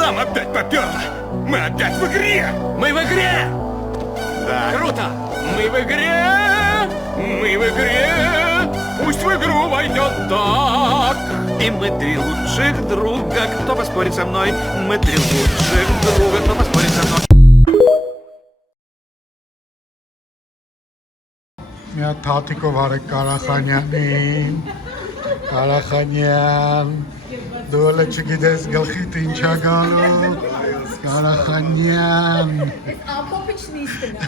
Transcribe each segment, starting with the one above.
Нам опять поперло. Мы опять в игре. Мы в игре! Да. Круто! Мы в игре! Мы в игре! Пусть в игру войдет так! И мы три лучших друга. Кто поспорит со мной? Мы три лучших друга. Кто поспорит со мной? Μια թաթիկով արեք Կարախանյանին, Կարախանյան, դու էլ չգիտես գլխիդ ինչա գալու, Կարախանյան։ Այս ամբողջն իսկն է։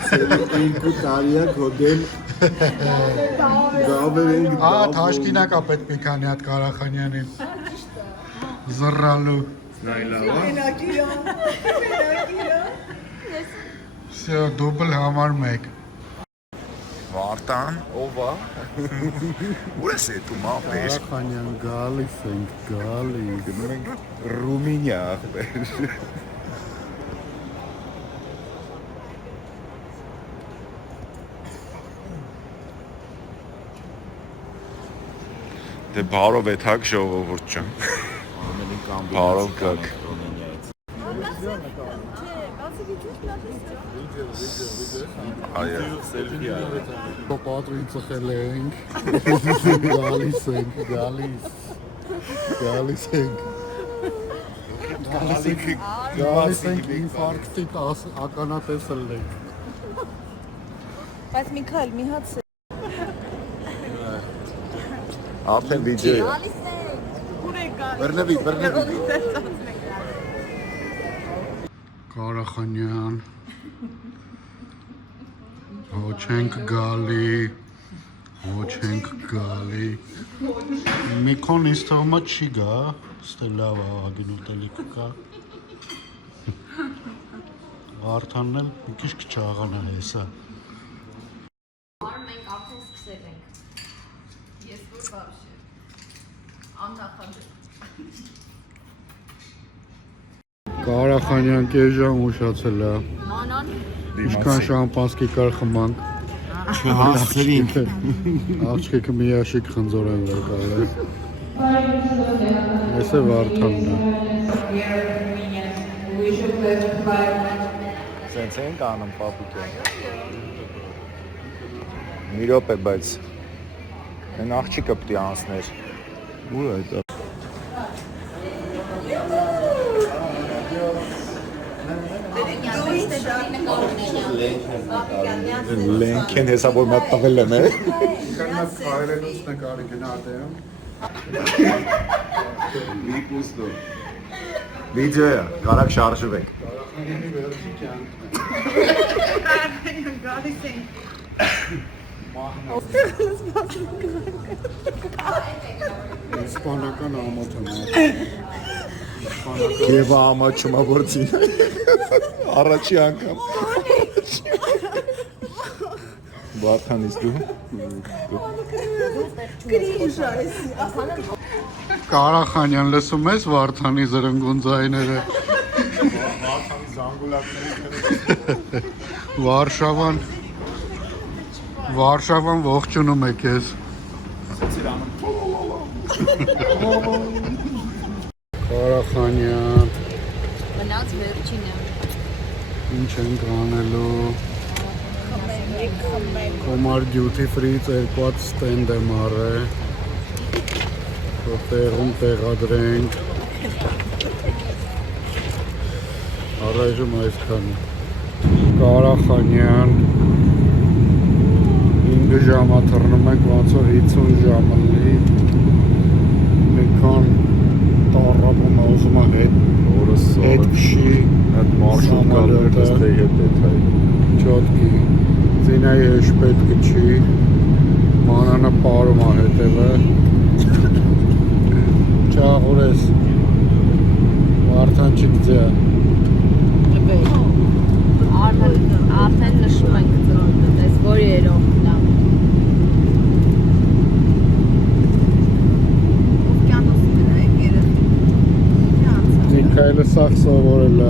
Ինքու տարիա գոդել գավերին Թաշկինակա պետ մի քանի հատ Կարախանյանին, զռալու։ Всё, դուբլ համար մեկ։ Վարտան, ով է։ Ուր ես դու մապես։ Կարախանյան գալիս ենք, գալիս։ Գնում ենք Ռումինիա ախպեր։ Դե բարով է թակ ժողովուրդ ջան։ Բարով գաք։ Այո։ Պատրին ծխել ենք, գալիս ենք, գալիս ենք։ Գալիս ենք ինֆարկտի ականատեսել ենք։ Բայց Միքայել, մի հատ Արդեն վիդեո է։ գալիս է։ Բռնվի։ Կարախանյան, ոչ ենք գալի, Միկոն ինձ թվում է չի գա, ստե լավ է ագինուտելիք կա, Վարդանն էլ մի քիչ կչաղանա հեսա։ Մենք արդեն սկսել ենք։ Ես որ բավշե։ Աննախադեպ։ Կարախանյան կեժան ուշացել է, Մանան։ ինչքան շամպանսկի կար խմանք, Հասցրինք։ աղջիկը մի ящик խնձոր են վեր կարել։ Ես է Վարդանն է։ Սենց ենք անում պապիկը։ Մի րոպե, բայց այն աղջիկը պիտի անցներ։ Ուր է դա։ Լենք են հեսա որ մատ տվել եմ է։ Կանած հայրենուց նկարի գնադեմ։ Վիկուստո։ Վիդեոյա, կարակ շարժվենք։ Կարախանյանի վերջի կյանքն է։ Գալիս ենք։ Իսպանական ամոթն է։ Եվ ամաչումա որցին։ Առաջի անգամ։ Վարդանից դու։ Կարախանյան լսում ես Վարդանի զրնգուն ձայները։ Վարդանի զանգուլակների։ Վարշավան ողջունում է քեզ։ Կարախանյան, Մնաց վերջինը։ ինչ ենք անելու։ Կոմար duty free-ից երկու ստենդ եմ առել։ Որտեղում տեղադրենք։ Առայժմ այսքանը։ Կարախանյան 5 ժամա թռնում ենք, ոնց որ 50 ժամ լինի։ Մեկան տառապում ուզում է հետ քշի, Այդ մարշրուտ գալու ստե հետ դեթայ։ չոտքի, զինայի հեշ պետք չի, մանանը պարում է հետևը, չաղուրես, Վարդան չգծե։ Արդեն նշում ենք ծրոնդը, ես որ երով նա։ Միքայելը սաղ սովորել է,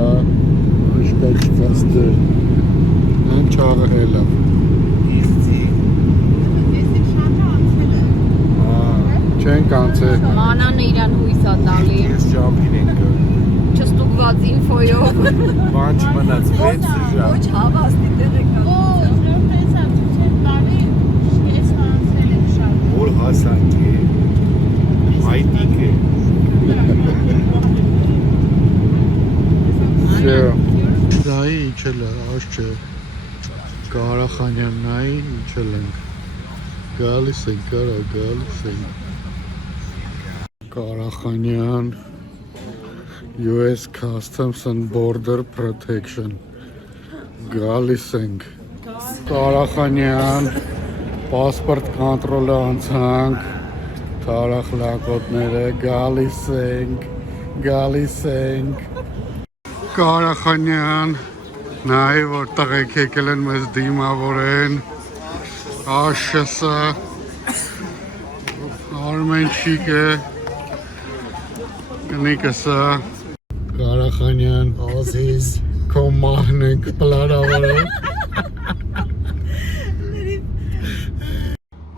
իշպետ չկաստր, են չաղրել է։ Չենք անցել։ Մանանը իրան հույս է տալի։ Ես ճամփին ենք գա։ Չստուգված ինֆոյով։ Բան չմնաց, 6 ժամ։ Ոչ հավաստի տեղ եք գալու։ Որ հասանք է, այդիկ է։ Նայի իջել է, ազ չէ։ Կարախանյան նայի իջել ենք։ Գալիս ենք, կարա, գալիս ենք։ Կարախանյան US Customs and Border Protection գալիս ենք Կարախանյան պասպորտ կոնտրոլը անցանք թարախ լակոտները գալիս ենք Կարախանյան նայ որտեղ եք եկել են մեզ դիմավորեն աշսը Արմենչիկը Նիկսը Կարախանյան Ազիզ կոմահն ենք պլանավորում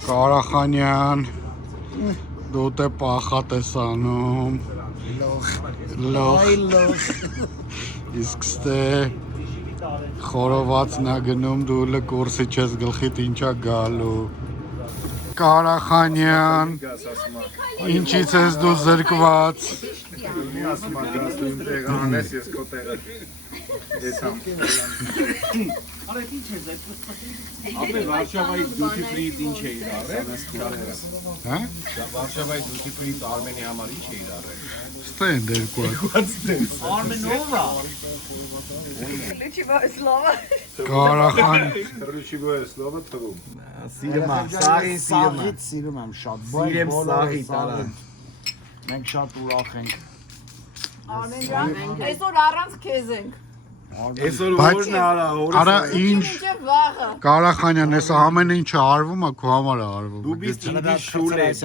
Կարախանյան դու տե պախատ ես անում լող իսկ ստե խորովածն է գնում դու լկուրսի չես գլխիտ ինչա գալու Կարախանյան ինչից ես դու զրկված Ասում եմ գազ դու իմ տեղը անես, ես քո տեղը ես համ։ Ապե Վարշավայի duty free-ից ինչ է իրարել։ հա Վարշավայի duty free-ից Արմենի համար ինչ է իրարել։ ստե են դերկու Արմենովա։ Լուչիվա Սլովա։ Կարախան Ռուչիգոյ սլովը թվում։ Սիրում եմ շատ, Սիրեմ սաղի տարա։ մենք շատ ուրախ ենք։ Արմեն ջան, այսօր առանց քեզ ենք։ Այսօր Բայց- որն արա, արա ինչ Ինչե վաղը։ Կարախանյան ես ամեն ինչը արվում է քո համար է արվում դու բիս ջինդի շուլ ես։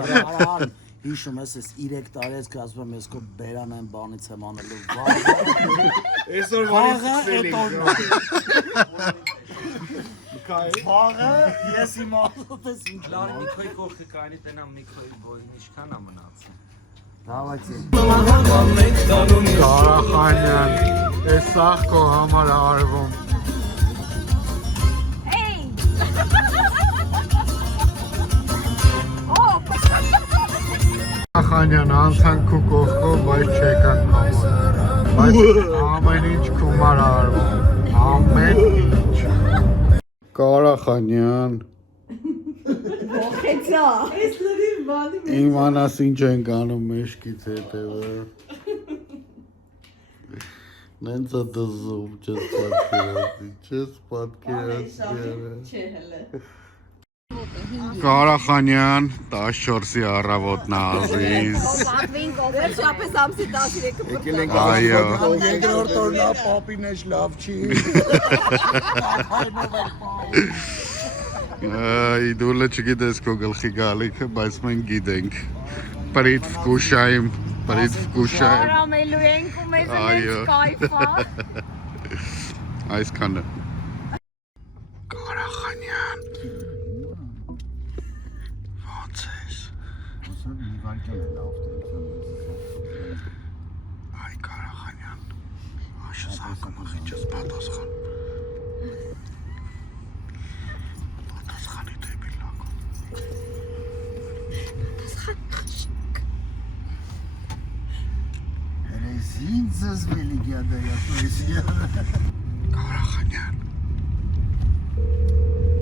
Հիշում ես 3 տարի ես կասում եմ ես քո բերան այն բանից եմ անելու։ Այսօր որից սկսել ենք։ Վաղը ես իմ ասած ինչ Լարի մի քոյ կողքը կայնի տնամ մի քոյ բոյին ինչքան է մնացել։ Դավայցի։ Կարախանյան ես սաղ քո համար է արվում Hey! Oh! Կարախանյան անցանք քո կողքով բայց չեկանք համար բայց ամեն ինչ քո համար է արվում ամեն ինչ Կարախանյան Ոխեցա։ Այս լրիվ բանի իմանաս ինչ ենք անում մեշկից հետևը նենց է դզում չես պատկերացի չէ հələ։ Կարախանյան 14-ի առավոտն է Ազիզ Վերջապես ամսի 13-ը բրտակ։ այո երկրորդ օրն է պապին էջ լավ չի։ Այ դու լը չգիտես քո գլխի գալիքը, բայց մենք գիտենք։ Պրիտ վկուշայիմ, պրիտ վկուշայիմ։ Կարամելու ենք ու մեզ Այո։ ենք կայֆա։ Այսքանը։ Կարախանյան։ Ոնց ես։ Այ Կարախանյան։ Աշս հակում ախիճս պատասխան։ Պատասխանի դեպի լակում։ Զինձս վելիգյադա յասույսիա։ Կարախանյան։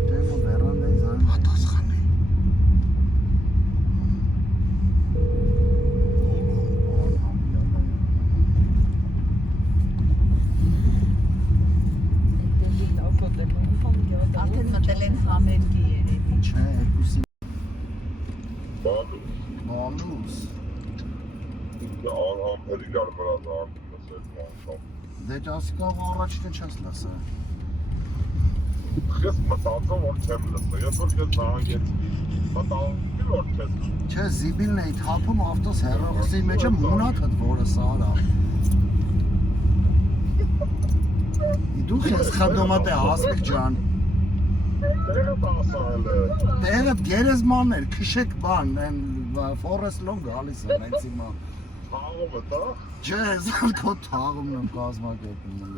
Դեմո վերանդայ զան։ Պատասխանի։ Արդեն մտել են համերգի երևի։ Չէ, երկուսի։ Բանուս։ Դե ճասիկով առաջինը չես լսը։ Ես մտածում որ չեմ լսել, ես որ ես նահանգեցի, մտածում որ չես Չէ, զիբիլն էի թափում ավտոս հեռախոսի մեջը մունաթդ որը սարա։ Դուք ես խնդոմատ է հասմիկ ջան։ տեղը տասալ է, Տեղը գերեզմաններ, քշեք բան, են Forest Long գալիս են հենց հիմա։ թաղում է, դա։ Չէ, զան քո թաղումն եմ կազմակերպում եմ։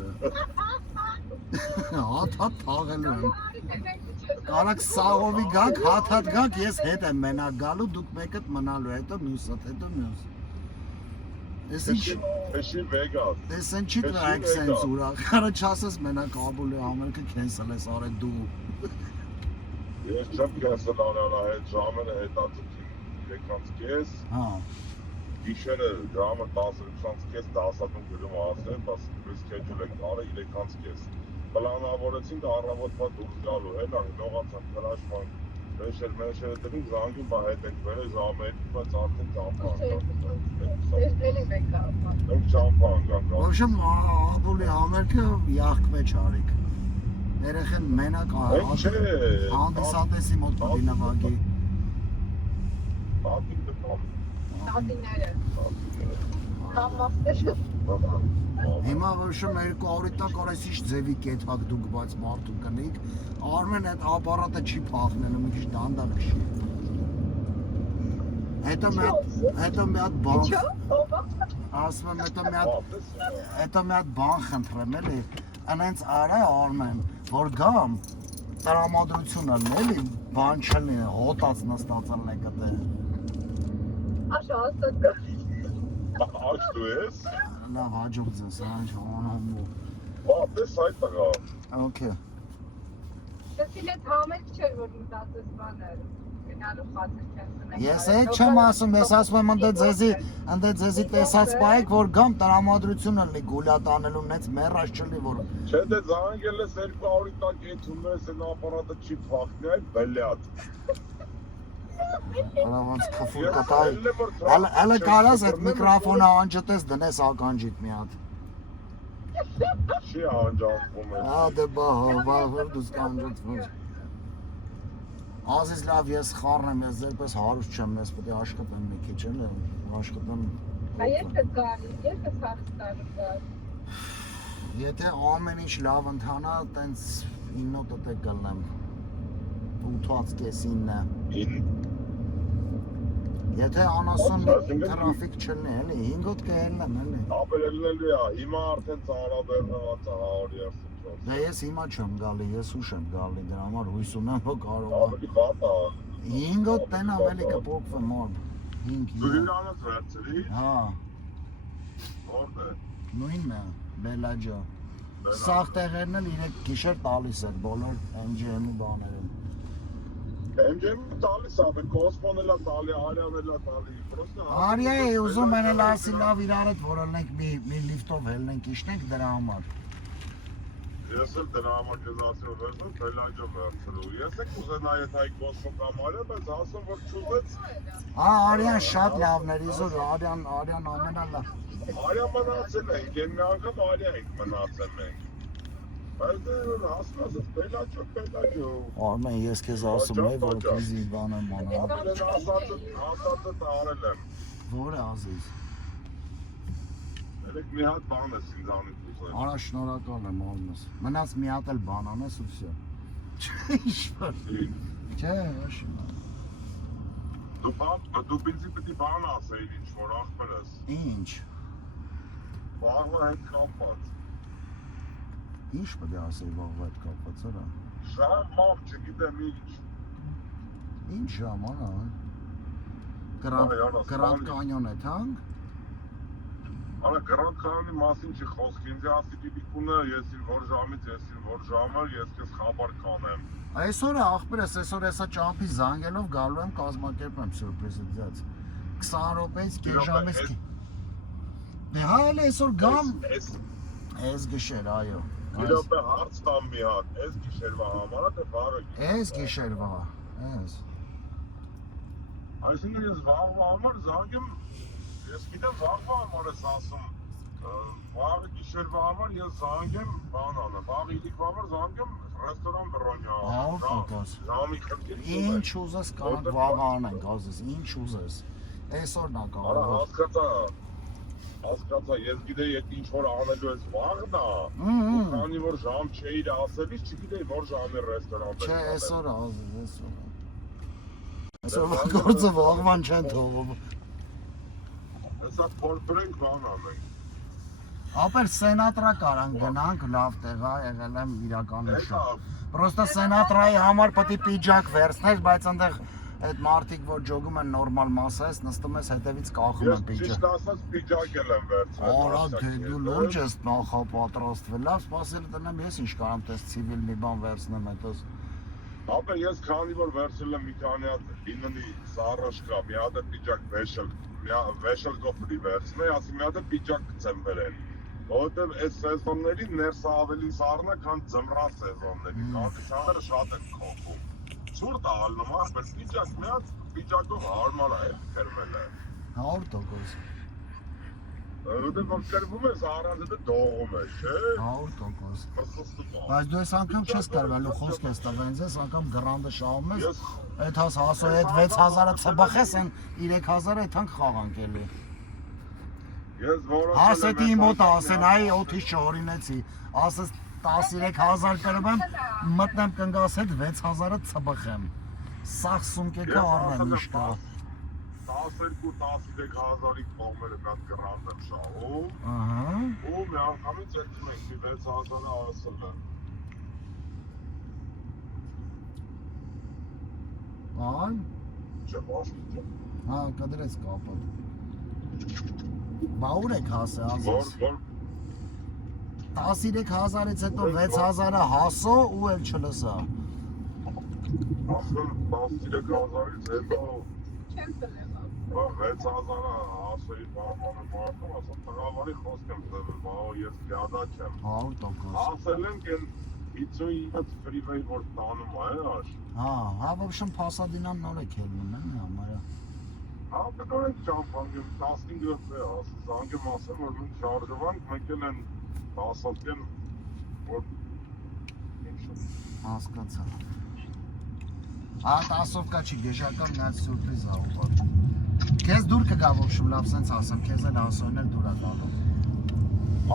Հատ թաղելու եմ։ Կարակ սաղովի գաք, հատ գաք, ես հետ եմ մենակ գալու, դուք մեկդ մնալու, հետո մյուսդ, հետո մյուս։ Ես ինչ, Էշի Վեգաս։ ես ինչ չի տրայք սենց ուրախ, կարը չասես մենակ աբուլի ամերկը կենսել ես արել դու։ Ես չեմ կենսել անելա հետ ժամերը հետացություն 3:30, Հա, գիշերը ժամը 10:20 10-ում գնում ասեմ, բաս schedule ենք արել 3:30։ Պլանավորեցինք առավոտվա դուրս գալու, հենա նողացանք հրաշման, մեշերը տնենք զանգին բա հետ ենք վերել ժամը 2, բայց արդեն ճամփա ենք ճամփա ենք ոչմ աբուլի ամերկը յախք մեջ արիք։ Երեխեն մենակ հանդիսատեսի մոտ պիտի նվագի։ Տատին դպամ Տատիները Համաստեր Հիմա ոչմ 200 տակ արես ինչ ձևի կեթակ դուք բայց մարդու կնիք, Արմեն այդ ապարատը չի փախնելու, մի քիչ դանդաղ քշի։ Հետո մի հատ բան ասում եմ, հետո մի հատ բան խնդրեմ էլի, անենց արա Արմեն, որ գամ տրամադրություն ալն էլի, բան չլի, հոտած նստած ալն է կտե։ Աշա աստած կա Աչ դու ես? Լավ հաջող ձեզ, հանչ հոնում։ Դես այդ տղա Okay։ Դեսին էտ համեք չէր, որ մտածես բաներ գնալու խացր չասում Ես այդ չեմ ասում, ես ասում եմ ընդ ձեզի տեսած պայեք, որ գամ տրամադրությունը լի գուլյատ անելու նենց մեռած չլի, որ Չէ դե զանգել ես 200 տակ եթում ես են ապարատը չի փախնի այ բլյատ Հալավանց կխուր կտայի Հələ կարաս այդ միկրոֆոնը անջտես դնես ականջիտ մի հատ Չի անջանվում է Հա դե բահր դուս կանջտվում Ազիզ լավ ես խառն եմ, ես ձերպես հարուստ չեմ, ես պետք է աշխատեմ մի քիչ էլ աշխատեմ Երբ ես գալիս, երբ ես հարստարում գալ Եթե ամեն ինչ լավ ընթանա, տենց 9 տտե կլնեմ 8:30 Եթե անասուն տրաֆիկ չլնի, էլի 5 հոտ կհելնեմ, էլի Ապելելնելու է, հիմա արդեն ծարաբերնված է 134 Դե ես հիմա չեմ գալի, ես ուշ եմ գալի, դրա համար հույս ունեմ, որ կարող Ավելի վատ է 5 հոտ տենամ, էլի կպոկվեմ մոտ 5 Դու իրանս վերցրի, Հա, որդ է նույնն է, բելաջա Սաղ տեղերն էլ իրեք գիշեր տալիս են, բոլոր MGM-ի բաներում MGM-ի տալիս է, կոսմոն էլա տալի, արյան էլա տալի Արիա է ուզում են էլ ասի լավ իրար հետ, որ ելնենք մի լիվտով ելնենք իշնենք դրա համար Ես էլ դրա համար գնացրու վերցնում, բելաջը վերցրու Ես եք ուզենա եթե այ կոսմոն կամ արյան, բայց ասում որ չուզեց Հա, Արյան շատ լավներ, իզոր, Արյան ամենալավ Արյան մնացել ենք, են մի անգամ արյան ենք մնացել ենք Բայց ասում ասես, բելաջո Արմեն, ես քեզ ասում եմ, որ քեզի բան եմ անա Ապելեն ասածը տարել եմ Որ է ազիզ Երեք մի հատ բան ես ինձանից ուզել Արա շնորհակալ եմ Արմես Մնաց մի հատ էլ բան անես ու վсё Ինչ-որ Չէ, ոչ Դու պիտի բան ասեիր ինչ-որ ախպերս Ինչ Վաղվա հետ կապված Ինչ պետք է ասեի վաղվա հետ կապված արա Ժամ մամ չգիտեմ ինչ Ինչ ժամ արա Grand Canyon է թանք Արա Grand Canyon-ի մասին չի խոսք ինձ ասի դիպիկունը ես իր որ ժամից ես իր որ ժամը ես քեզ խաբար կանեմ Այսօր է ախպերս, այսօր հեսա ճամփի զանգելով գալու եմ կազմակերպեմ սյուրպրիզը ձեզ 20 րոպեից կես ժամից Դե հա էլ այսօր գամ Ես գիշեր, այո Իրոպե հարց տամ մի հատ, ես գիշերվա համար է, թե վաղը Ես գիշերվա, ես Այսինքն ես վաղվա համար զանգեմ, ես գիտեմ վաղվա համար ես ասում Վաղը գիշերվա համար ես զանգեմ բան անեմ, վաղը իլիքվա համար զանգեմ ռեստորան բրոնյա Ժամի խրկիր Ինչ ուզես կանք վաղը անենք, ազես, ինչ ուզես Այսօրն ա Արա կարող հասկացա, ես գիտեի այդ ինչ-որ անելու ես վաղն է Քանի որ ժամ չէիր ասելիս, չգիտեի որ ժամի ռեստորան Չէ, այսօր է, ազես, այսօր Այսօր գործը վաղվան չեն թողում Հեսա փորձենք բան անենք։ Ապեր սենատրա կարան գնանք, լավ տեղ է, եղել եմ իրականը շատ։ Պրոստը սենատրայի համար պետք է պիջակ վերցներ, բայց այնտեղ այդ մարդիկ, որ ջոգում են նորմալ մասը ես, նստում ես հետևից կախում Ես են պիջակ։ ճիշտ ասած պիջակ եմ վերցրել։ Արա դե դու լուրջ ես նախապատրաստվել, լավ սպասել տնեմ ես ինչ կարամ տես ցիվիլ մի բան վերցնեմ հետոս։ Ապա ես քանի որ վերցրել եմ մի քանի հատ իննի սառաշկա, մի հատ պիջակ վեշել կոպրի վերցնեի, ասի մի հատ պիջակ գցեմ վերել։ Որովհետև այս սեզոններին ներսը ավելի սառն է, քան ձմռան սեզոնների։ Կանցները շատ են քոփում։ Ցուրտ է ալնում, բայց պիջակ մի հատ պիջակով հարմար է քրվել է։ 100%։ Որովհետև որ քրվում ես առանց դա դողում է, չէ՞։ 100%։ Բայց դու ես անգամ չես կարվելու խոսք ես տվել, ես անգամ գռանդը շահում ես, այդ հասոյի այդ 6000-ը ծբխես, այն 3000-ը այդքան խաղանք էլի։ Ես որոշել եմ Ասեցի իմ մոտ ասեն, այ օթից չօրինեցի, ասես 13000 կրվեմ, մտնեմ կնգաս հետ 6000-ը ծբխեմ։ Սաղ սունկեկը առնեմ իշկա։ 12-13 կողմերը կան գրանդ եմ շահում, ու մի անգամից երկում ենք մի 6000-ը ասել եմ։ Այ, Չէ, բաշկի չէ։ հա, կդրեց կապը։ Բա ուր եք հասե ազես։ 13000-ից հետո 6000-ը հասո ու էլ չլսա։ Ասել 13000-ից հետո Չեմ տվել։ 6000-ը ասեի բանը մարդում, ասել տղավարի խոսք եմ տվել, բա ես գյադա չեմ։ 100%։ Ասել ենք են 59 freeway որ տանում է, աշ։ Հա, հա, в общем, Pasadena-ն նոր եք ելնում են համարը։ Հա, պետք է ճամփանգեմ 15-ը ասես, անգամ ասեմ, որ մենք շարժվանք, մենք էլ են ասացին, որ Հասկացա։ Հա, տասովկա չի, գեշական միած սուրպրիզ ա ուղղակի։ Քեզ դուր կգա в общем, լավ սենց ասեմ, քեզ էլ ասոն էլ դուր ա գալու։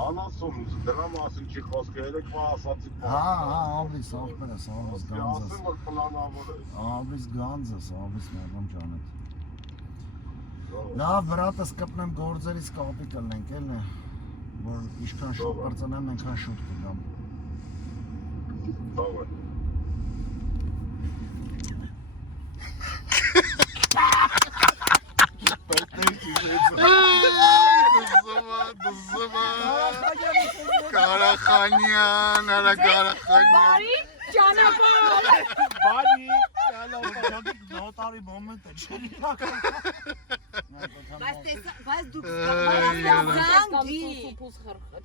Անասում, դրա մասին չի խոսքը, երեկվա ասացի Հա, հա, ավլիս, աղբերս, ավլիս գանձս։ ասեմ, որ պլանավոր է։ Ավլիս գանձս, ավլիս մերում ջանետ։ Լավ, վրատս կպնեմ գործերից կապի կլնենք, էլ է, որ իշքան շուտ պրծնեմ, ենքան շուտ կգամ։ Լավ է։ Կարախանյան, արա Կարախանյան։ Բարի, նոտարի մոմենտ է չէ։ Բայց դուք Զանգի։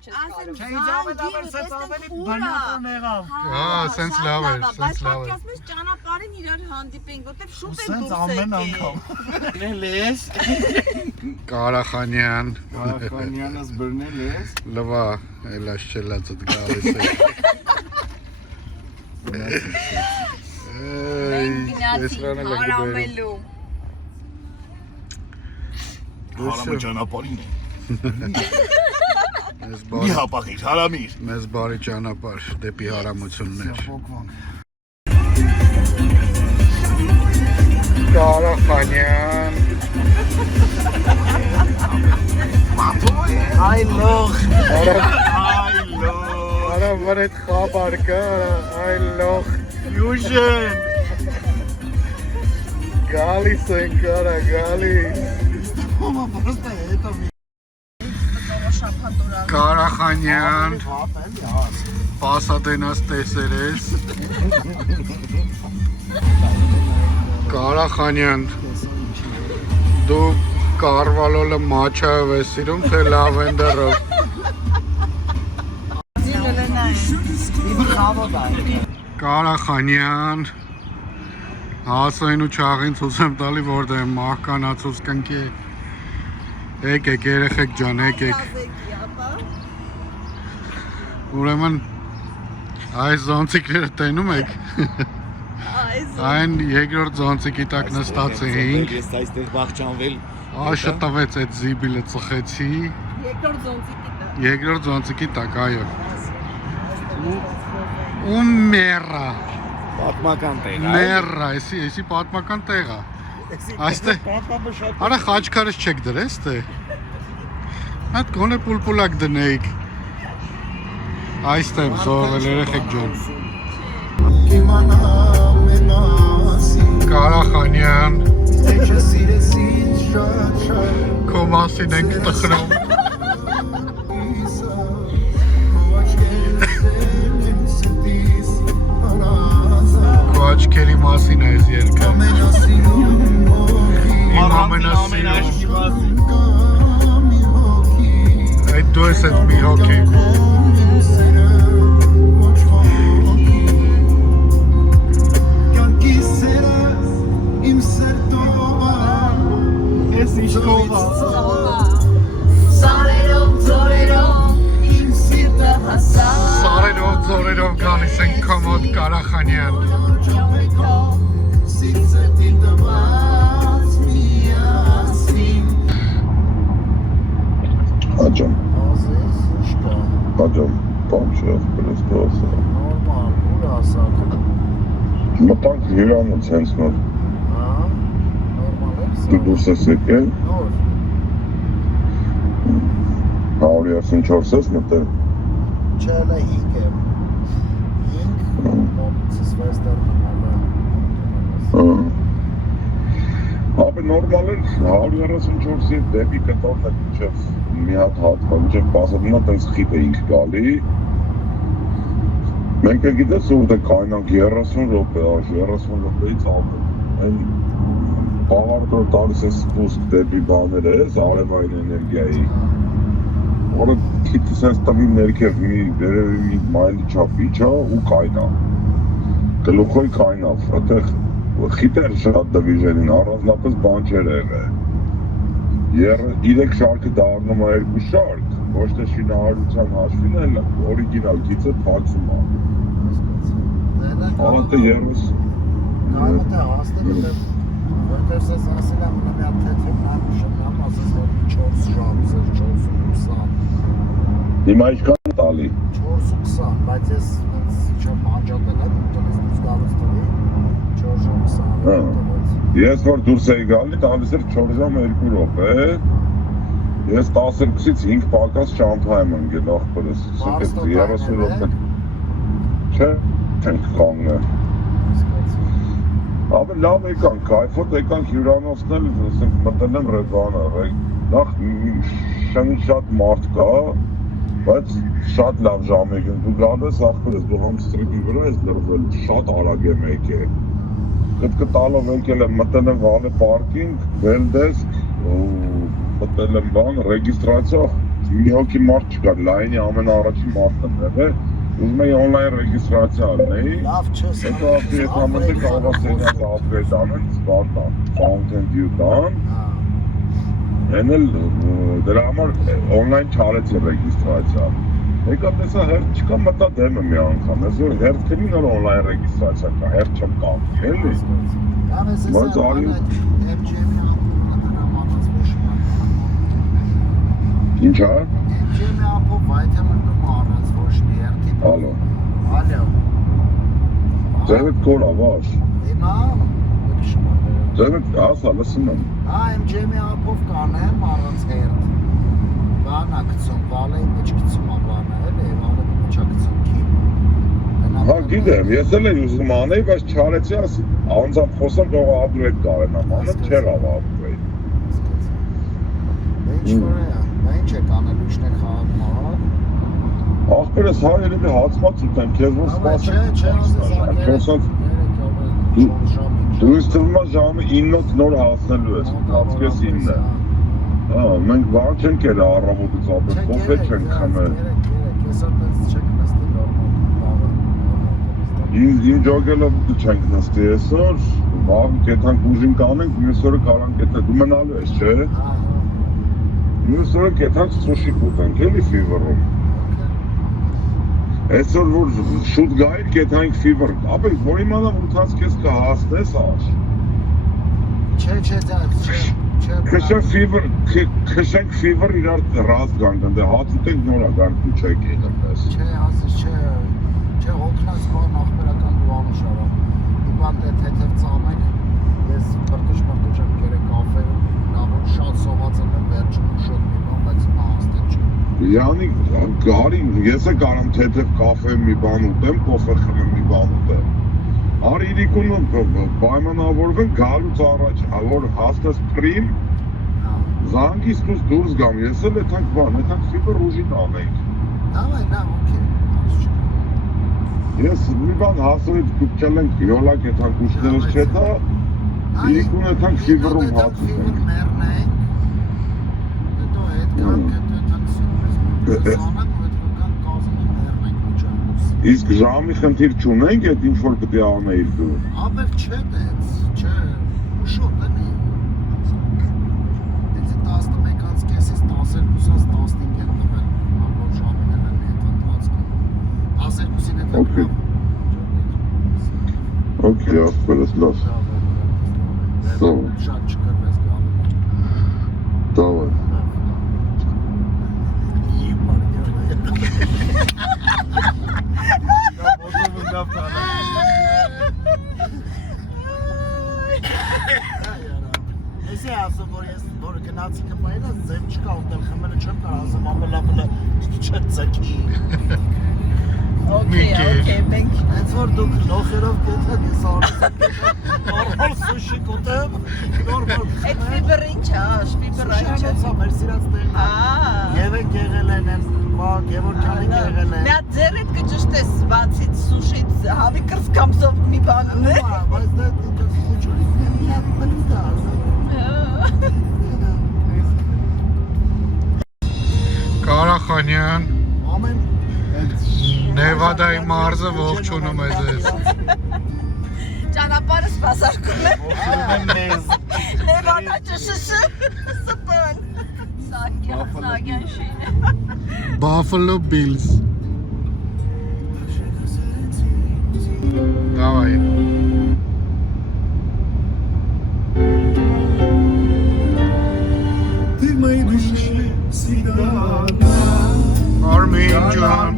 Չէ, ինձ ամենաբար սենց ավելի բնական եղավ։ Հա, սենց լավ էր, բայց սենց լավ էր։ պատկասում ես ճանապարհին իրար հանդիպենք, որտեվ շուտ են Սենց դուրս ամեն անգամ։ Կարախանյան։ Կարախանյանս բրնել ես։ Լվա, էլաշ չելացդ գալիս է։ Էսրանը լգբեր։ արամելու։ Հարամը ճանապարհին է։ Մեզ Մի հապաղիր, հարամիր։ Մեզ բարի ճանապարհ դեպի հարամություններ։ Փոքվանք։ Կարախանյան։ Այ լող։ Արա վրետ խաբար կա, այ լող։ Fusion։ Գալիս են կարա, գալիս։ Ոմա պրոստը հետո մի Կարախանյան, վատել յաս։ Pasadena-ս տեսեր ես։ Կարախանյան, դու կարվալոլը մաչայով ես սիրում, թե լավենդերով։ Կարախանյան, հասային ու չաղին ցույց եմ տալի, որտեղ մահկանացուց կնքի եկեք երեխեք ջան, եկեք։ Ուրեմն այս զոնցիկները տենում եք։ Այն երկրորդ զոնցիկի տակ նստած էինք։ Ես այստեղ վախճանվել։ Աշը տվեց այդ զիբիլը ծխեցի։ Երկրորդ զոնցիկի տակ, այո։ Ու մերա։ Պատմական տեղ։ Մերա, էսի պատմական տեղ է։ Այստեղ, արա խաչքարս չեք դրես թե։ Այդ գոնե պուլպուլակ դնեիք։ Այստեղ զողել երեխեք ջան։ Կարախանյան։ Քո մասին ենք տխրում։ Քո աչքերի մասին է այս երգը։ Իմ ամենասիրուն։ Այդ դու ես այդ մի հոգի։ Ես ինչ կողա։ Սարերով ձորերով գալիս են կոմոդ Կարախանյան։ Աջամ, Ազես, ինչ կա։ աջամ, բան չեղ պրեստոսը։ Նորմալ, ուր ասակ։ Մտանք հյուրանոց հենց նոր։ Հա, նորմալ է սա։ Դու դուրս ես եկել, Նոր, 134 ես մտել։ չէ, հələ 5 եմ։ 5, մոմցս վայստար մնալը։ Ապե նորմալ էր 134-ի դեպի կտորն է մինչև մի հատ հատվա, մինչև պասադնա տենց խիտ էինք գալի։ Մենք է գիտես ուր է կայնանք 30 րոպե, 30 րոպեից ավել։ Այն բաղարդոր տալիս է սպուսկ դեպի բաներ ես, արևային էներգիայի։ Որը քիթս ես տվի ներքև մի վերևի մի մայլի չափ իջա ու կայնա։ Գլուխոյ կայնավ, այդեղ խիտեր շատ դվիժենին, առանձնապես բան չեր եղել։ 3 շարքը դառնում է 2 շարք, ոչ թե շինարարության հաշվին էլ օրիգինալ գիծը փակվում է։ Ալատը 30 Կայմը թե հասնել է, որտեղ սեզ ասել եմ ունեմ յատ թեթև նայմ ուշնամ, ասես որ 4 ժամ, 4:20։ Հիմա ինչքան տալի։ 4:20, բայց ես չեմ անջատել եմ, տնից դուրս գալուց տվի 4:20 Ես որ դուրս էի գալի, տալիս էր 4 ժամ 2 րոպե։ Ես 12-ից 5 պակաս շամփա եմ ընկել աղբորս, 30 րոպե։ Չէ, չենք կանգնը։ Ապա լավ եկանք, կայֆոտ եկանք հյուրանոցնել, մտել եմ ռեստորանը, նախ շատ մարդ կա, բայց շատ լավ ժամ եկեն, դու գալես աղբորս, դու համստրիպի վրա ես լրվել, շատ արագ եմ եկել։ Կտկտալով եկել եմ, մտել եմ վալե պարկինգ, վելդեսկ, մտել եմ բան, ռեգիստրացիա, մի հոգի մարդ չկար, լայնի ամենաառաջի մարդն եմ եղել, ուզում էի օնլայն ռեգիստրացիա ալնեի, Լավ չես, հետո ասի այդ ամենը կարող է սենյակը ապգրեյդ անեն, Սպարտան, Fountain View տան, են էլ դրա համար օնլայն չարեցի ռեգիստրացիա։ Եկա տեսա հերթ չկա, մտա դեմը մի անգամ, ես որ հերթ կնի նոր օնլայն ռեգիստրացիա կա, հերթ չեմ կանգնի, էլի։ լավ ես ես Բայց արի- MGM-ի ապոմանած ոչինչ։ Ինչա։ MGM-ի ապով վայթամն առած ոչ մի երթի։ Ալո։ Ալո։ Ձևդ կոր ավաշ։ Հիմա Ձևդ ասա, լսում եմ։ Հա MGM-ի ապով կանեմ առանց հերթ։ Բանա գցում, վալեի մեջ գցում բանը, էլի, վալեի մեջ գցում քիմ։ Հա գիտեմ, ես էլ եմ ուզում անեի, բայց չարեցի, ասի անձամբ խոսեմ թող upgrade կարենամ, անը չեր ավ upgrade։ Ինչ որ է, ինչ է կանելու իշներ խաղաղ մարակ։ Աղբերս հա երևի հացված ուտեմ, քեզ որ սպասեմ։ Դու ինձ թվում է ժամը 9-ից նոր հասնելու ես, հացկես 9-ը։ Հա, մենք բան չենք ելը առավոտից ապրել, կոֆե չենք խմել։ Ինձ ջոգելով չենք նստի այսօր, վաղ կեթանք ուժին կանենք, մյուս օրը կարանք կեթանք, դու մնալու ես, չէ։ Մյուս օրը կեթանք սուշի կուտենք, էլի ֆիվրում։ Այսօր որ շուտ գայր կեթանք ֆիվր, ապել որ իմանամ ութանց կես կհասնես աշ։ Չէ, Քշենք ֆիվր իրար ռազ գանք, ընդ հաց ուտենք նորա գանք դու չեք ելեմ ես։ Չէ, ասես չէ, օգնած բան ախբերական դու անուշ արա։ Իբան դե թեթև ծամենք, ես բրտուշ եմ գերե կաֆե, լավ շատ սոված եմ վերջում շոտ մի բան։ բայց աստեղ չէ։ Յանի, գարի, ես է կարամ թեթև կաֆե մի բան ուտեմ, կոֆե խմեմ մի բան ուտեմ։ Արի իրիկունը պայմանավորվեն գալուց առաջ, որ հաստես պրիմ, զանգիս դուս դուրս գամ, ես էլ էթանք բան, էթանք ֆիբր ուժին անենք։ Давай, да, окей։ Ես մի բան հասովից կուպչել ենք յոլակ էթանք ուշներս չէ դա, իրիկուն էթանք ֆիբրում հացում ենք։ Ֆիբր մեռնենք, հետո հետ կանք, հետո էթանք սուրպրիզ զանանք, ու հետո կանք կազինի մեռնենք միջանուս։ Իսկ ժամի խնդիր չունենք, էդ ինչ որ պտի անեիր դու։ Ապեր չէ դեց, չէ, շոտ էնի։ Դեցի 11-ից կեսից 12-ից 15 են տվել, որ ժամին են հետ ընթացքում։ 12-ին հետ Okay. Okay, ասպերս լավ։ Շատ չկրվես գալու։ Դավայ։ Ես ասում որ ես որ գնացի կմայնա ձեմ չկա ուտել խմելը չեմ կարող ասում ամենալավը չծկի Okay, մենք հենց որ դուք լոխերով կեթան ես նորմալ սուշի կուտեմ նորմալ այդ ֆիբր ինչ է, ֆիբր ինչ է։ շանոցա մեր սիրած տեղն եւ են եղել են Գևորգյանի եղել են Նա ձերդ կճշտես բացից սուշից հավի կրսկամսով մի բան ունե։ բայց դա խոչուրի մի հատ մտա Կարախանյան, ամեն Նևադայի մարզը ողջունում է ձեզ։ Ճանապարհը սպասարկում է։ ողջունում եմ մեզ Նևադա ճշշ։ Սպան։ Սագյան շին։ Buffalo Bills։ Давай։ Armin ջան։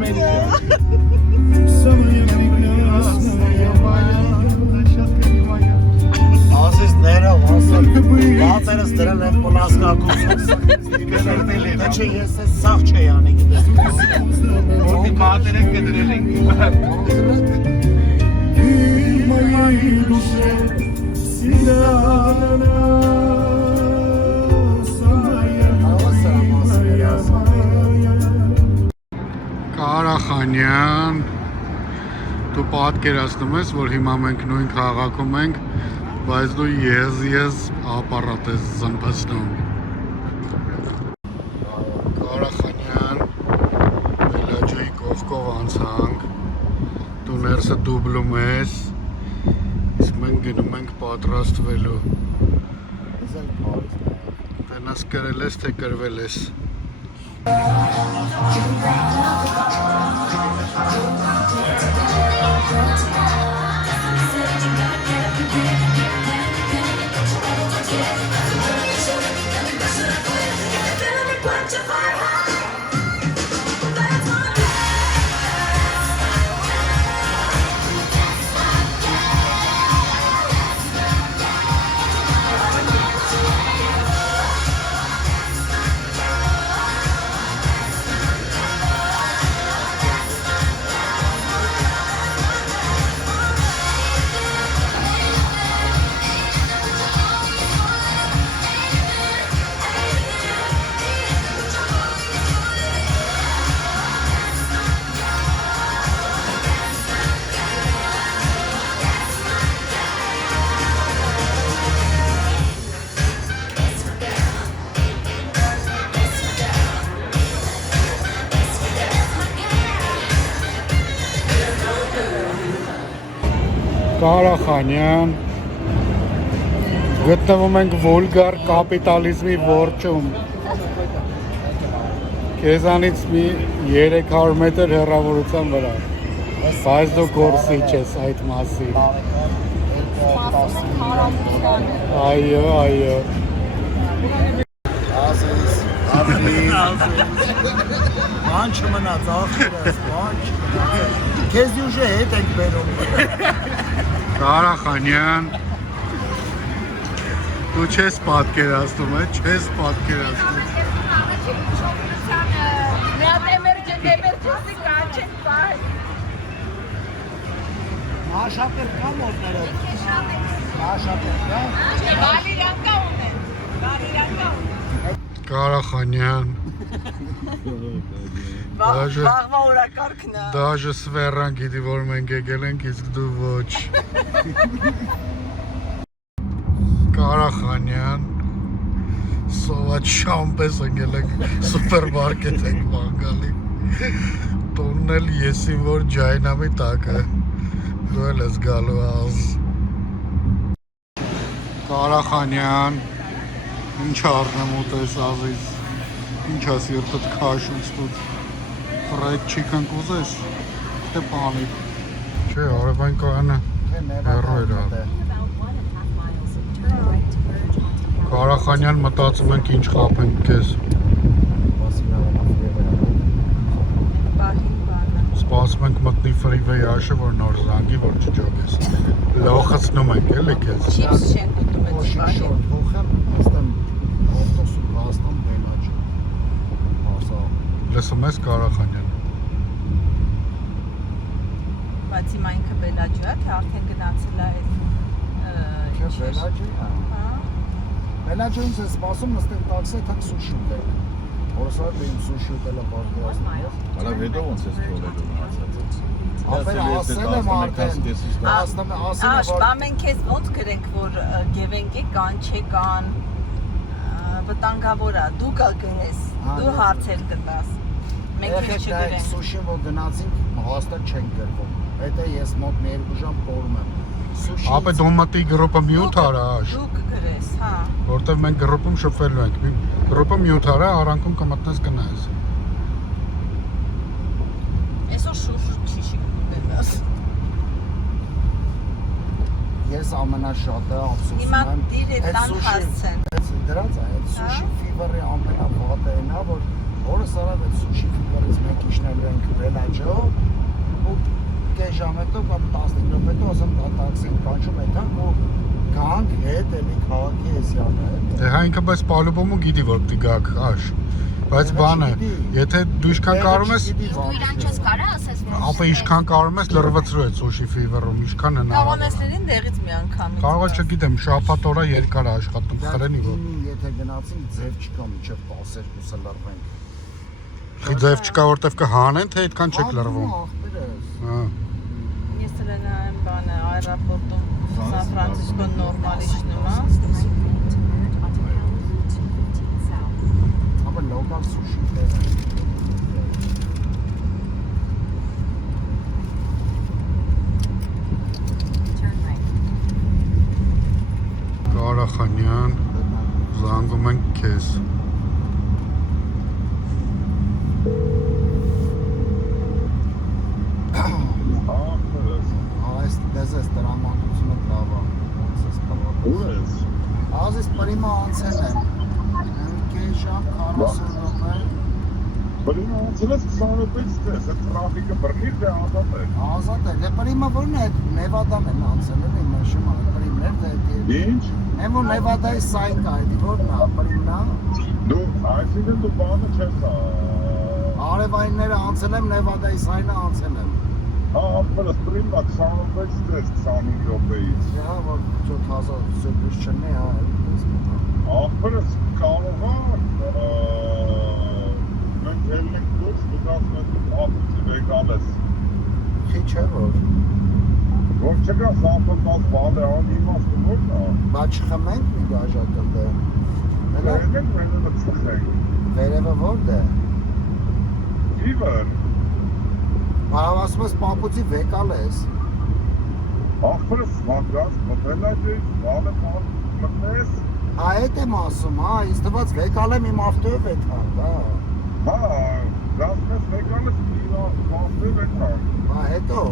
ասես ները ասել բացերս դրել են պլասկակուսով դա չէ ես է սաղ չէ անի գիտես որի մատեր են կդրել ենք Կարախանյան, դու պատկերացնում ես, որ հիմա մենք նույն քաղաքում ենք, բայց դու ես ապարատ ես զմբացնում։ Կարախանյան, Մելաջոյի կողքով անցանք, դու ներսը դուբլում ես, իսկ մենք գնում ենք պատրաստվելու։ Տենաս կրել ես, թե կրվել ես։ Կարախանյան, գտնվում ենք վոլգար կապիտալիզմի որջում։ Քեզանից մի 300 մետր հեռավորության վրա։ Բայց դու գործի չես այդ մասին։ Այո, այո։ ասես բան չմնաց ախիրս բան չմնաց քեզ ուժը հետ ենք բերում Կարախանյան, դու չես պատկերացնում, չես պատկերացնում։ Աշապեր կա մոտները։ Աշապեր կա։ Վալիրանկա ունեն։ Վալիրանկա ունեն։ Կարախանյան։ Վաղվա օրակարգն է։ Դաժե Սվերան գիտի, որ մենք եկել ենք, իսկ դու ոչ։ Կարախանյան։ Սոված շամպես ընկել ենք սուպերմարկետ ենք մանգալի։ Տոնն էլ եսի որ ջայնամի տակը։ Դու էլ ես գալու ազ։ Կարախանյան։ Ինչ առնեմ ուտես ազից։ Ինչ ասիրտդ քաշուց տուց։ Fried chicken կուզես։ Թե պանիր։ Չէ, արևային կայանը հեռու էր ալ։ Կարախանյան մտածում ենք ինչ խապենք կեզ։ Սպասում ենք մտնի ֆրիվեյ աշը, որ նոր զանգի, որ չջոգես։ Լոխացնում ենք էլի կեզ։ Չիպս չեն ուտում այդ Շիշ բանը։ հոխեմ, աստեմ ավտոսու Հայաստան բենաճ։ Հասա։ Լսում ես Կարախանյան։ Բայց հիմա ինքը բելաջու է, թե արդեն գնացել է այդ Չէ, բենաճի է։ Բենաճին ես սպասում նստել տաքսի, թակ սուշի ուտել։ Որսար դեմ սուշի ուտելը բարձրացնում։ Արա հետո ոնց ես թողել մնացած։ Ապեր ասել եմ արդեն, ասել եմ, բա մենք քեզ ոնց գրենք, որ գևենք է կան, չեկան, վտանգավոր է, դու գա գրես, դու հարցեր կտաս, մենք քեզ չգրենք։ Սուշին որ գնացինք, հաստատ չենք գրվում, հետը ես մոտ մի 2 ժամ պորում եմ, Ապե դու մտի գրոպը միութ արա աշ, Դու կգրես, հա։ որտև մենք գրոպում շփվելու ենք, գրոպը միութ արա, արանքում կմտնես կնայես։ Այսօր շուշ չի շիկուտենաս։ Ես ամենաշատը ափսոսում Հիմա եմ, դիր է տան հասցեն։ դրանց այդ սուշի ֆիվերի ամենավատը են, որ օրս արավ այդ սուշի ֆիվերից մենք իջնելու ենք բելաջով, ու կես ժամ հետո կամ 15 րոպե հետո ասեմ տաքսին կանչում եթանք ու գանք հետ էլի քաղաքի էսյանը։ Դե հա ինքը բայց պալուբոմու գիտի որ պիտի գաք աշ, բայց բանը, եթե դու ինչքան կարում ես, Դու իրան չես կարա ասես որ ապե ինչքան կարում ես լրվծրու այդ սուշի ֆիվերում, ինչքան հնարավոր է։ Կաղանեսներին դեղից մի անգամից։ Կարող է չգիտեմ, շաբաթ օրա երկար է աշխատում, խրենի որ։ Եթե գնացինք ձև չկա միջև 12-ը լրվենք։ Խի ձև չկա որտեվ կհանեն, թե այդքան չեք լրվում։ Հա։ Ես տրենայեմ բանը այրապորտում Սան Ֆրանցիսկո նորմալ իջնում է։ Ապա լոկալ սուշի տեղ է։ Կարախանյան, զանգում ենք քեզ։ Այս դեզես տրամադրությունը լավ է։ Ոնց ես պատահել։ Ուր ես։ Ազես պրիմա անցել եմ։ Կես ժամ 40 րոպե։ Բրին անցել ես 20 րոպեից դες, այդ տրաֆիկը բռնիր դե ազատ է։ Ազատ է։ Դե պրիմա որն է, Նևադան են անցել էլի մաշինա, պրիմներ դե։ Ինչ։ Եմ որ Նևադայի сайн կա, դի որն է, պրիմնա։ Դու այսինքն դու բանը չես Արևայինները անցել եմ, Նևադայի սայնը անցել եմ։ Հա, ապրես պրիմա 20 րոպեից դες, 25 րոպեից։ Հա, որ ճո թազա սուրպրիզ չնի, հա, Ապրես կարող է մենք ելնենք դուրս, դուք ասում ափուցի վեկալես։ Քիչ է որ։ Որ չկա սամպրտած բան է, ան իմաստը որն է։ Բա չխմենք մի գաժակը դե։ Վերենք մենը ծխենք։ Վերևը որդ է։ Իվր։ Ասում ես պապուծի վեկալ ես։ Ապրես մանգած, մտնելաջից, բանը բան մտնես։ Հա, էդ եմ ասում, հա, ինձ թված վեկալ եմ իմ ավտոյով է թանք, հա։ Հա, դասնես վեկալես իրա բաստև է թանք։ Հա, հետո։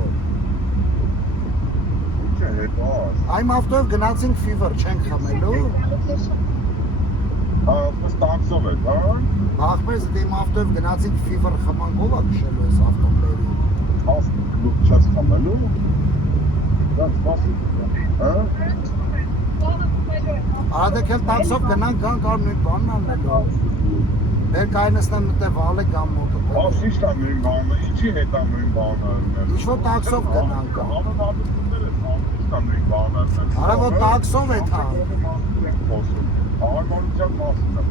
Ինչ է հետո աս։ Այմ ավտոյով գնացինք ֆիվր, չենք խմելու։ Հա, ասպես տաքսով է, հա։ Ախպես իմ ավտոյով գնացինք ֆիվր խմանք, ով է քշելու ես ավտոմբերի։ Աս դու չես խմելու։ Դա սպասի։ Հա։ Արդեք էլ տաքսով գնանք, գանք ար նույն բանն անելու։ Ներկայացնեմ մտե վալը կամ մոտը։ Ասիշտ է նույն բանը, ինչի հետ է նույն բանը։ Ինչ որ տաքսով գնանք։ Համանadrությունները ասիշտ է նույն բանը։ Արա որ տաքսով է թա։ Հարմարության մասին է։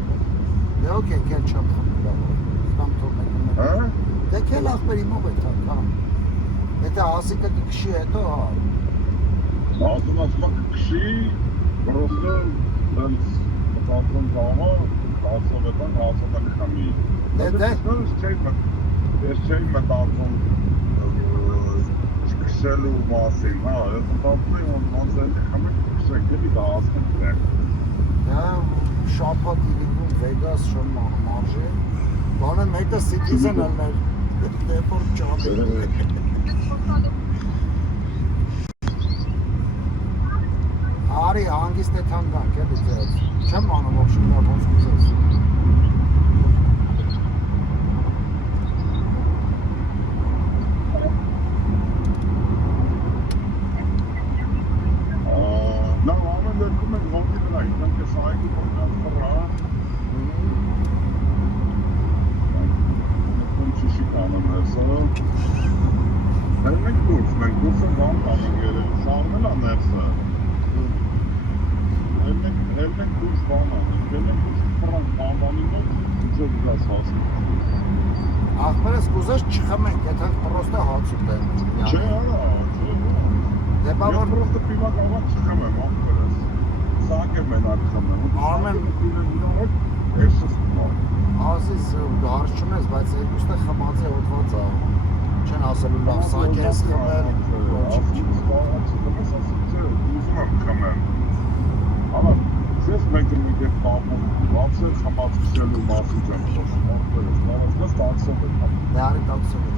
Դե օքեյ, քեր չեմ խնդրում։ Կամ թողնենք։ Հա։ Դե քել ախպերի մոտ է թա, հա։ Եթե ասիկը կքշի հետո, հա։ Ասում կքշի, պրոստը տենց պատրոն կամա, ասովետան ասոտա կխամի։ Ես չէի մտածում չքշելու մասին, հա, ես մտածում եմ ոնց է կխամի կքշեք, էլի դա ասկն է։ Դա շապատ իրիվում Vegas շոն մարժե, բանը մեկը Citizen ալներ, դեպոր ճապ։ Արի հանգիստ է թանգանք էլի ձեզ, չեմ անում ողջում նա ոնց կուզես։ Նա ամեն դեպքում ենք ողջի դրա, իրանք է սայքի պորնած պրա։ Չիշի կանեմ հեսը։ Հել մենք դուրս բան կանենք երել, սարնել է ներսը։ Հել մենք դուրս բան անենք, հել մենք դուրս պրանք բանդանի նոտ, ուջով դրաս հասնենք։ Ախպերս կուզես չխմենք, եթե պրոստը հացուտ է։ Չէ, հա, Դե բա որ պրոստը պիվակ ավակ չխմեմ, ախպերս։ Սակ է մենակ խմեմ։ Արմեն Ես սպամ։ Ազիզ հարց չունես, բայց երկուստը խմած է հոտված է։ Չեն ասելու լավ սակ ես խմել։ Ահա, ես մեկը մի դեպք պահում, բացեց խմած քշելու մասին չեմ խոսում, բայց տաքսով է։ Դե արի տաքսով է։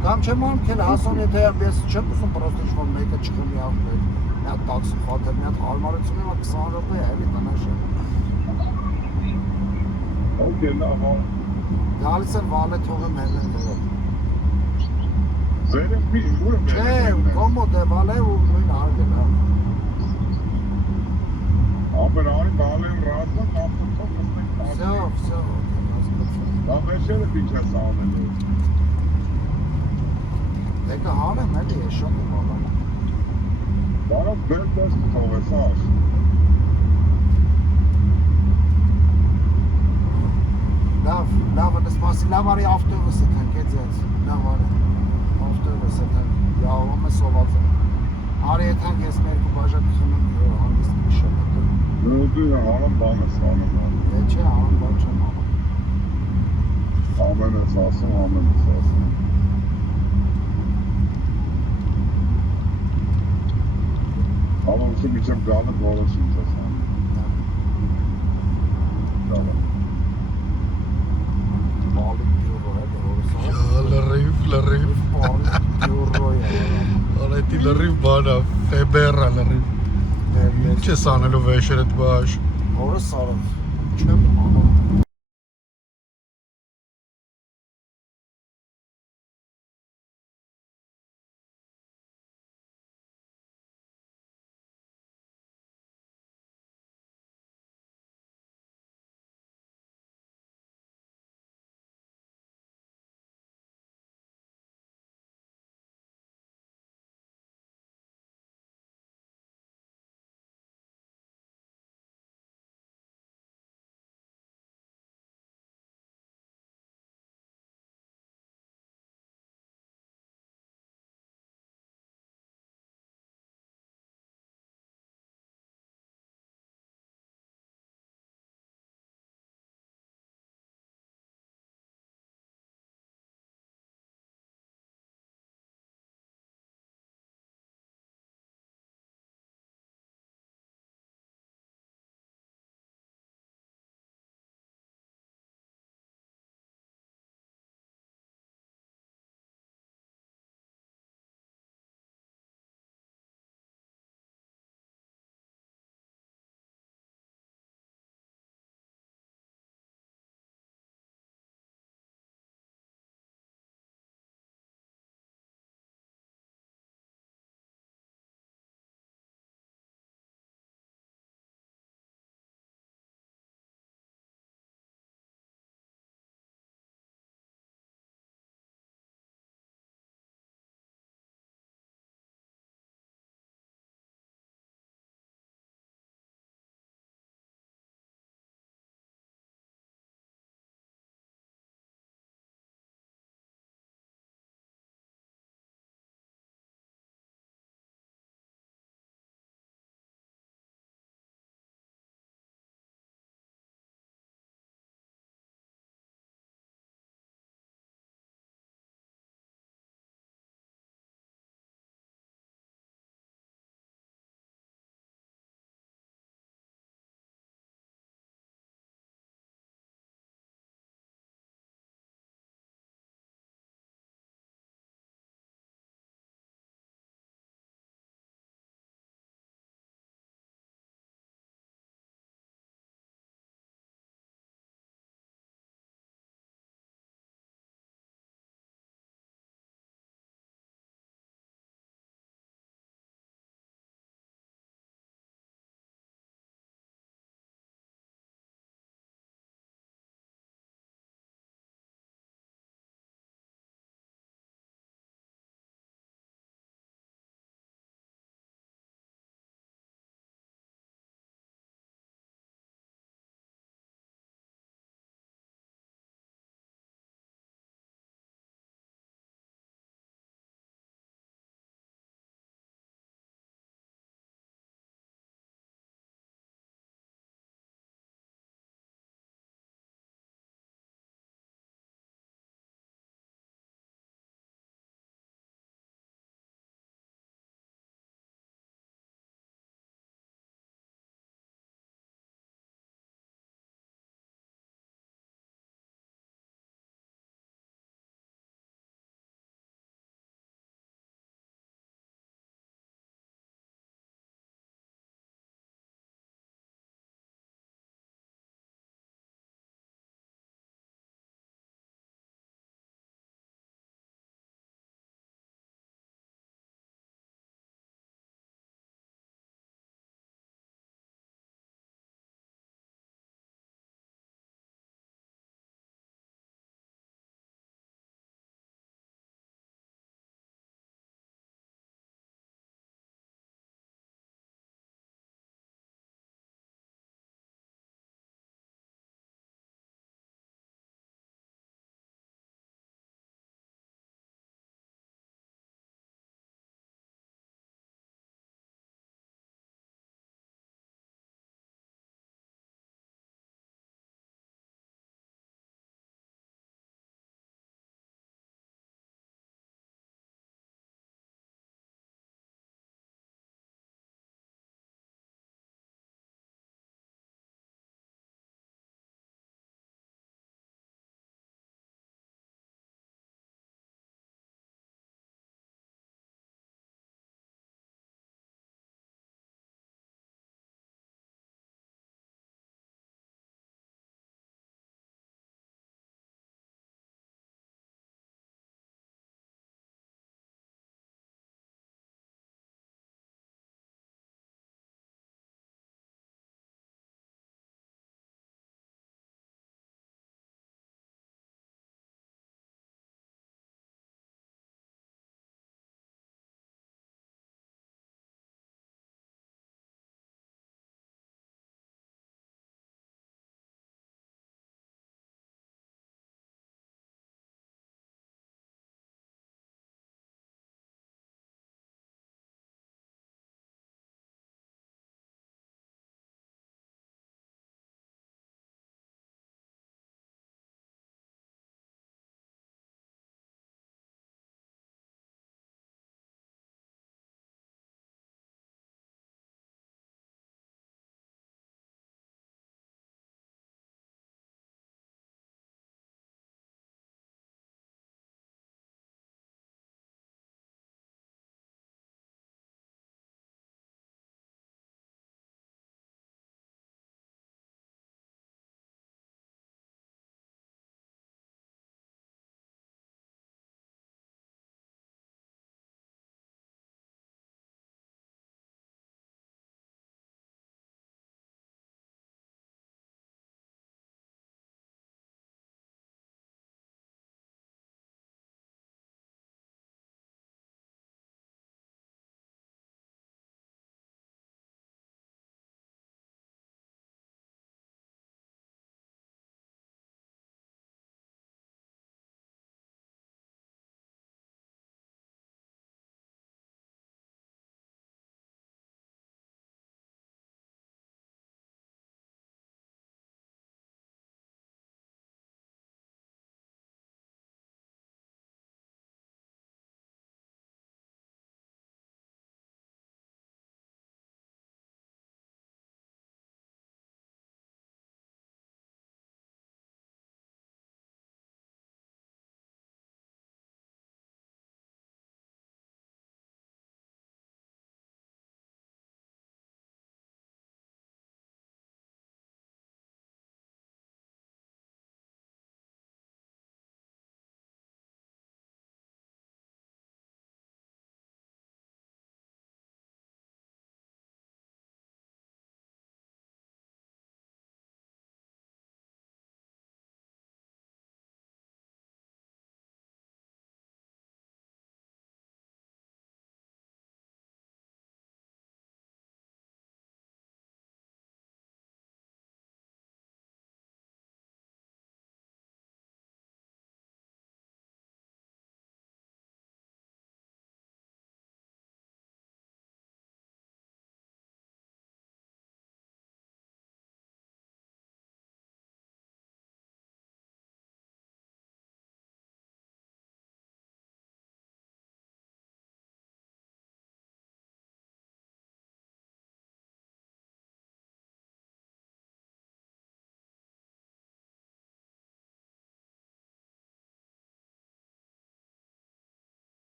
Կամ չեմ անում քել հասոն եթե ես չեմ ուզում պրոստը ինչ-որ մեկը չխմի ախպեր։ Մի հատ տաքսի խաթր, մի հատ հարմարություն եղա 20 րոպե է, էլի տնաշը։ Okay, լավ։ Գալիս եմ վալը թողը մերն դրով։ Ձեր եմ մի ուր եմ։ Չէ, կոմոդ է վալը ու նույն արգել, հա։ Aber արի բալեն ռազմը կապտով նստենք տակի։ Всё, հասկացա։ Լավ եշերը պիչ ես անելու։ Դե կհանեմ էլի է շատ ու բալան։ Բարով բերտես թողես աշ։ Լավ, նսպասի, լավ արի ավտովսը թանք է ձեզ, լավ արի, ավտովսը թանք, յաղում է սոված է, արի է թանք ես մերկու բաժակ խմեմ հանգիստ միշել հետո։ Դու հարան բան ես անում։ Դե չէ, հարան բան չեմ անում։ Ամեն ես ասում, ամեն ես ասում։ Համոնցի միջև գալը որոշ ինչ ես անում։ Գալը։ Լրիվ Արետի լրիվ բանա, ֆեբերա լրիվ Ինչ ես անելու վեշերդ բաշ Որը սարով